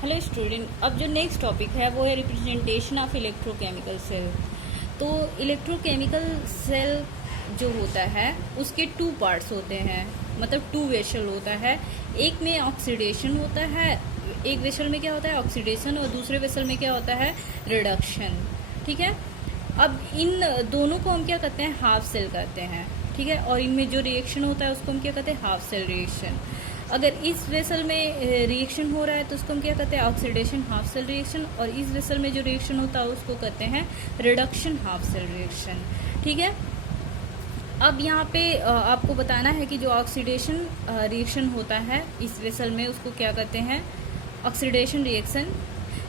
Hello student, अब जो next topic है वो है रिप्रेजेंटेशन ऑफ इलेक्ट्रोकेमिकल सेल। तो इलेक्ट्रोकेमिकल सेल जो होता है उसके टू पार्ट्स होते हैं, मतलब टू वेसल होता है। एक में ऑक्सीडेशन होता है, एक वेसल में क्या होता है ऑक्सीडेशन, और दूसरे वेसल में क्या होता है रिडक्शन। ठीक है, अब इन दोनों को हम क्या कहते हैं हाफ सेल कहते हैं। ठीक है, और इनमें जो रिएक्शन होता है उसको हम क्या कहते हैं हाफ सेल रिएक्शन। अगर इस वेसल में रिएक्शन हो रहा है तो उसको हम क्या कहते हैं ऑक्सीडेशन हाफ सेल रिएक्शन, और इस वेसल में जो रिएक्शन होता है उसको कहते हैं रिडक्शन हाफ सेल रिएक्शन। ठीक है, अब यहाँ पे आपको बताना है कि जो ऑक्सीडेशन रिएक्शन होता है इस वेसल में उसको क्या कहते हैं ऑक्सीडेशन रिएक्शन।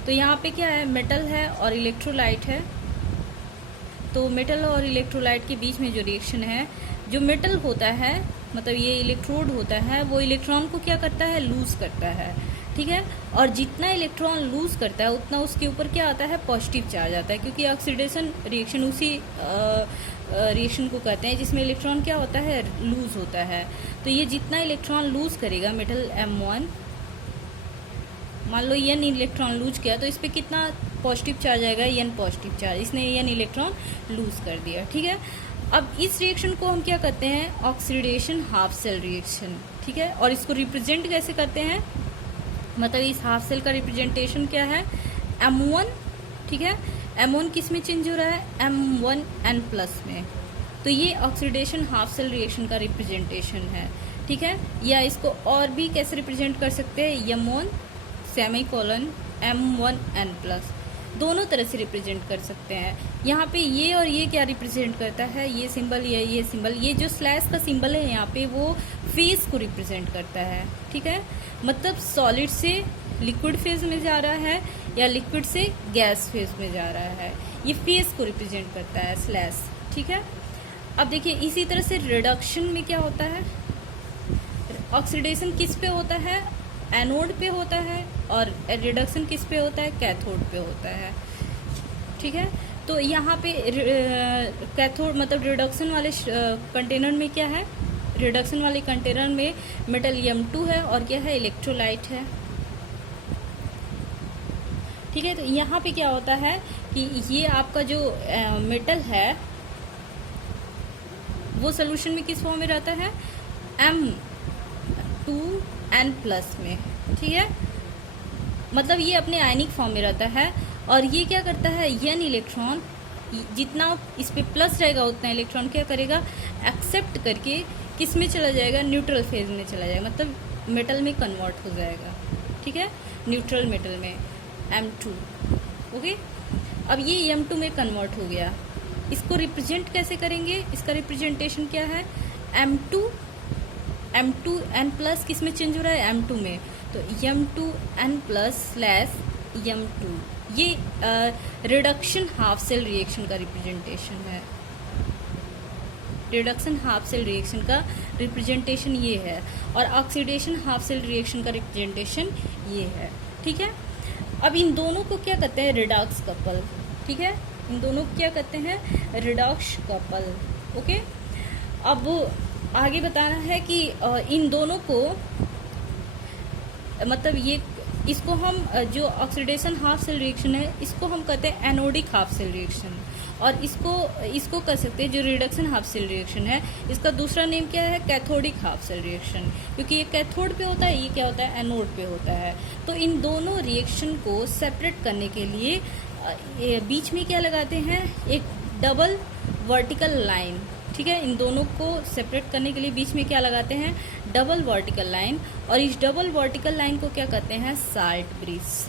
तो यहाँ पे क्या है मेटल है और इलेक्ट्रोलाइट है। तो मेटल और इलेक्ट्रोलाइट के बीच में जो रिएक्शन है, जो मेटल होता है मतलब ये इलेक्ट्रोड होता है वो इलेक्ट्रॉन को क्या करता है लूज करता है। ठीक है, और जितना इलेक्ट्रॉन लूज करता है उतना उसके ऊपर क्या आता है पॉजिटिव चार्ज आता है, क्योंकि ऑक्सीडेशन रिएक्शन उसी रिएक्शन को कहते हैं जिसमें इलेक्ट्रॉन क्या होता है लूज होता है। तो ये जितना इलेक्ट्रॉन लूज करेगा मेटल M1, मान लो n इलेक्ट्रॉन लूज किया तो इस पर कितना पॉजिटिव चार्ज आएगा n पॉजिटिव चार्ज, इसने n इलेक्ट्रॉन लूज कर दिया। ठीक है, अब इस रिएक्शन को हम क्या कहते हैं ऑक्सीडेशन हाफ सेल रिएक्शन। ठीक है, और इसको रिप्रेजेंट कैसे करते हैं, मतलब इस हाफ सेल का रिप्रेजेंटेशन क्या है M1। ठीक है, M1 किस में चेंज हो रहा है M1N प्लस में। तो ये ऑक्सीडेशन हाफ सेल रिएक्शन का रिप्रेजेंटेशन है। ठीक है, या इसको और भी कैसे रिप्रेजेंट कर सकते हैं M1 सेमीकोलन M1N प्लस, दोनों तरह से रिप्रेजेंट कर सकते हैं। यहाँ पे ये और ये क्या रिप्रेजेंट करता है, ये सिंबल या ये सिंबल, ये जो स्लैश का सिंबल है यहाँ पे वो फेज को रिप्रेजेंट करता है। ठीक है, मतलब सॉलिड से लिक्विड फेज में जा रहा है या लिक्विड से गैस फेज में जा रहा है, ये फेज को रिप्रेजेंट करता है स्लैश। ठीक है, अब देखिए इसी तरह से रिडक्शन में क्या होता है, ऑक्सीडेशन किस पे होता है एनोड पे होता है, और रिडक्शन किस पे होता है कैथोड पे होता है। ठीक है, तो यहाँ पे कैथोड मतलब रिडक्शन वाले कंटेनर में क्या है, रिडक्शन वाले कंटेनर में मेटल M2 है और क्या है इलेक्ट्रोलाइट है। ठीक है, तो यहाँ पे क्या होता है कि ये आपका जो मेटल है वो सोल्यूशन में किस फॉर्म में रहता है M2N प्लस में। ठीक है, मतलब ये अपने आयनिक फॉर्म में रहता है, और ये क्या करता है n इलेक्ट्रॉन जितना इस पे प्लस रहेगा उतना इलेक्ट्रॉन क्या करेगा एक्सेप्ट करके किस में चला जाएगा न्यूट्रल फेज में चला जाएगा, मतलब मेटल में कन्वर्ट हो जाएगा। ठीक है, न्यूट्रल मेटल में M2। ओके, अब ये M2 में कन्वर्ट हो गया, इसको रिप्रेजेंट कैसे करेंगे, इसका रिप्रेजेंटेशन क्या है M2N प्लस किस में चेंज हो रहा है M2 में, तो M2N प्लस स्लैश M2, ये रिडक्शन हाफ सेल रिएक्शन का रिप्रेजेंटेशन है। रिडक्शन हाफ सेल रिएक्शन का रिप्रेजेंटेशन ये है, और ऑक्सीडेशन हाफ सेल रिएक्शन का रिप्रेजेंटेशन ये है। ठीक है, अब इन दोनों को क्या कहते हैं रिडॉक्स कपल। ठीक है, इन दोनों को क्या कहते हैं रिडॉक्स कपल। ओके, अब आगे बताना है कि इन दोनों को मतलब ये इसको हम जो ऑक्सीडेशन हाफ सेल रिएक्शन है इसको हम कहते हैं एनोडिक हाफ सेल रिएक्शन, और इसको कह सकते हैं जो रिडक्शन हाफ सेल रिएक्शन है इसका दूसरा नेम क्या है कैथोडिक हाफ सेल रिएक्शन, क्योंकि ये कैथोड पे होता है, ये क्या होता है एनोड पे होता है। तो इन दोनों रिएक्शन को सेपरेट करने के लिए बीच में क्या लगाते हैं एक डबल वर्टिकल लाइन। ठीक है, इन दोनों को सेपरेट करने के लिए बीच में क्या लगाते हैं डबल वर्टिकल लाइन, और इस डबल वर्टिकल लाइन को क्या कहते हैं साल्ट ब्रिज।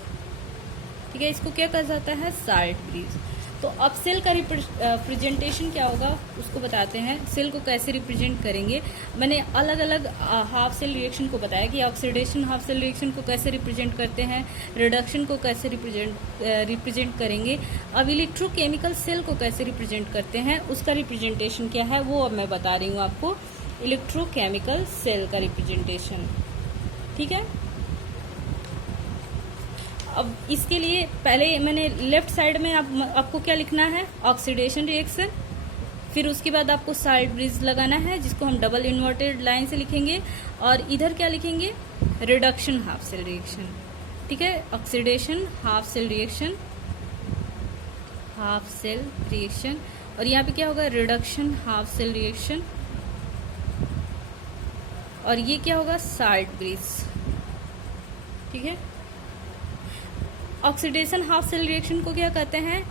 ठीक है, इसको क्या कहा जाता है साल्ट ब्रिज। तो अब सेल का रिप्रेजेंटेशन क्या होगा उसको बताते हैं, सेल को कैसे रिप्रेजेंट करेंगे। मैंने अलग अलग हाफ सेल रिएक्शन को बताया कि ऑक्सीडेशन हाफ सेल रिएक्शन को कैसे रिप्रेजेंट करते हैं, रिडक्शन को कैसे रिप्रेजेंट करेंगे। अब इलेक्ट्रोकेमिकल सेल को कैसे रिप्रेजेंट करते हैं उसका रिप्रेजेंटेशन क्या है वो अब मैं बता रही हूँ आपको, इलेक्ट्रोकेमिकल सेल का रिप्रेजेंटेशन। ठीक है, अब इसके लिए पहले मैंने लेफ्ट साइड में आपको क्या लिखना है ऑक्सीडेशन रिएक्शन, फिर उसके बाद आपको साल्ट ब्रिज लगाना है जिसको हम डबल इन्वर्टेड लाइन से लिखेंगे, और इधर क्या लिखेंगे रिडक्शन हाफ सेल रिएक्शन। ठीक है। Oxidation, half cell reaction, half cell reaction, और यहाँ पे क्या होगा, रिडक्शन, हाफ सेल रिएक्शन, और ये क्या होगा, साल्ट ब्रिज। ठीक है। ऑक्सीडेशन हाफ सेल रिएक्शन को क्या कहते हैं,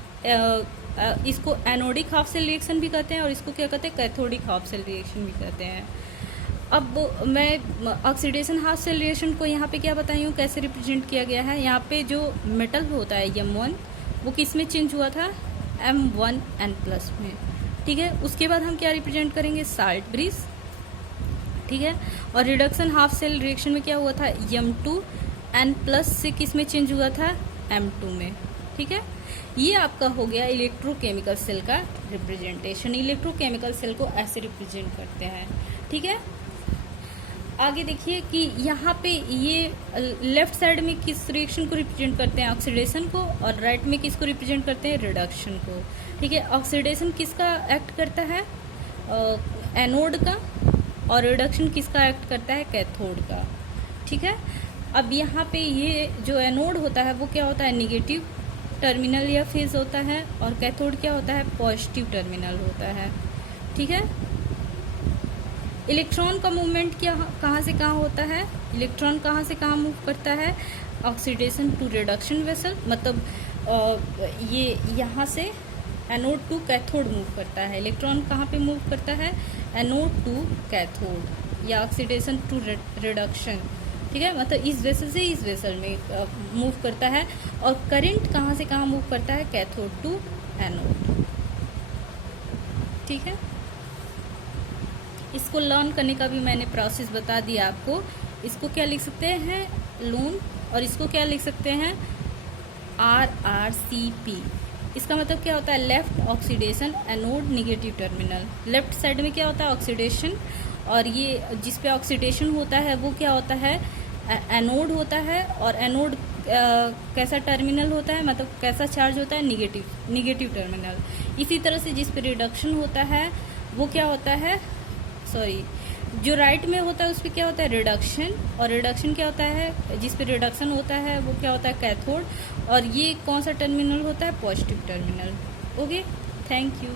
इसको एनोडिक हाफ सेल रिएक्शन भी कहते हैं, और इसको क्या कहते हैं, कैथोडिक हाफ सेल रिएक्शन भी कहते हैं। अब मैं ऑक्सीडेशन हाफ सेल रिएक्शन को यहाँ पे क्या बताई हूँ, कैसे रिप्रेजेंट किया गया है। यहाँ पे जो मेटल होता है M1 वो किस में चेंज हुआ था, M1N+ में। ठीक है। उसके बाद हम क्या रिप्रेजेंट करेंगे, साल्ट ब्रिज। ठीक है। और रिडक्शन हाफ सेल रिएक्शन में क्या हुआ था, M2N+ से किस में चेंज हुआ था, M2 में। ठीक है। ये आपका हो गया इलेक्ट्रोकेमिकल सेल का रिप्रेजेंटेशन। इलेक्ट्रोकेमिकल सेल को ऐसे रिप्रेजेंट करते हैं। ठीक है। आगे देखिए कि यहाँ पे ये लेफ्ट साइड में किस रिएक्शन को रिप्रेजेंट करते हैं, ऑक्सीडेशन को, और राइट में किसको रिप्रेजेंट करते हैं, रिडक्शन को। ठीक है। ऑक्सीडेशन किसका एक्ट करता है, एनोड का, और रिडक्शन किसका एक्ट करता है, कैथोड का। ठीक है। अब यहाँ पे ये जो एनोड होता है वो क्या होता है, निगेटिव टर्मिनल या फेज होता है, और कैथोड क्या होता है, पॉजिटिव टर्मिनल होता है। ठीक है। इलेक्ट्रॉन का मूवमेंट क्या कहाँ से कहाँ होता है, इलेक्ट्रॉन कहाँ से कहाँ मूव करता है, ऑक्सीडेशन टू रिडक्शन वेसल, मतलब ये यहाँ से एनोड टू कैथोड मूव करता है। इलेक्ट्रॉन कहाँ पे मूव करता है, एनोड टू कैथोड, या ऑक्सीडेशन टू रिडक्शन। ठीक है। मतलब इस वेसल से इस वेसल में मूव करता है। और करंट कहाँ से कहाँ मूव करता है, कैथोड टू एनोड। ठीक है। इसको लर्न करने का भी मैंने प्रोसेस बता दिया आपको। इसको क्या लिख सकते हैं, लून, और इसको क्या लिख सकते हैं, RRCP। इसका मतलब क्या होता है, left oxidation, anode negative terminal. Left side में क्या होता है, ऑक्सीडेशन, और ये जिस पे ऑक्सीडेशन होता है वो क्या होता है, एनोड होता है। और एनोड कैसा टर्मिनल होता है, मतलब कैसा चार्ज होता है, निगेटिव टर्मिनल। इसी तरह से जिस पे रिडक्शन होता है वो क्या होता है, सॉरी, जो राइट में होता है उस पर क्या होता है, रिडक्शन, और रिडक्शन क्या होता है, जिस पे रिडक्शन होता है वो क्या होता है, कैथोड। और ये कौन सा टर्मिनल होता है, positive terminal. Okay, thank you.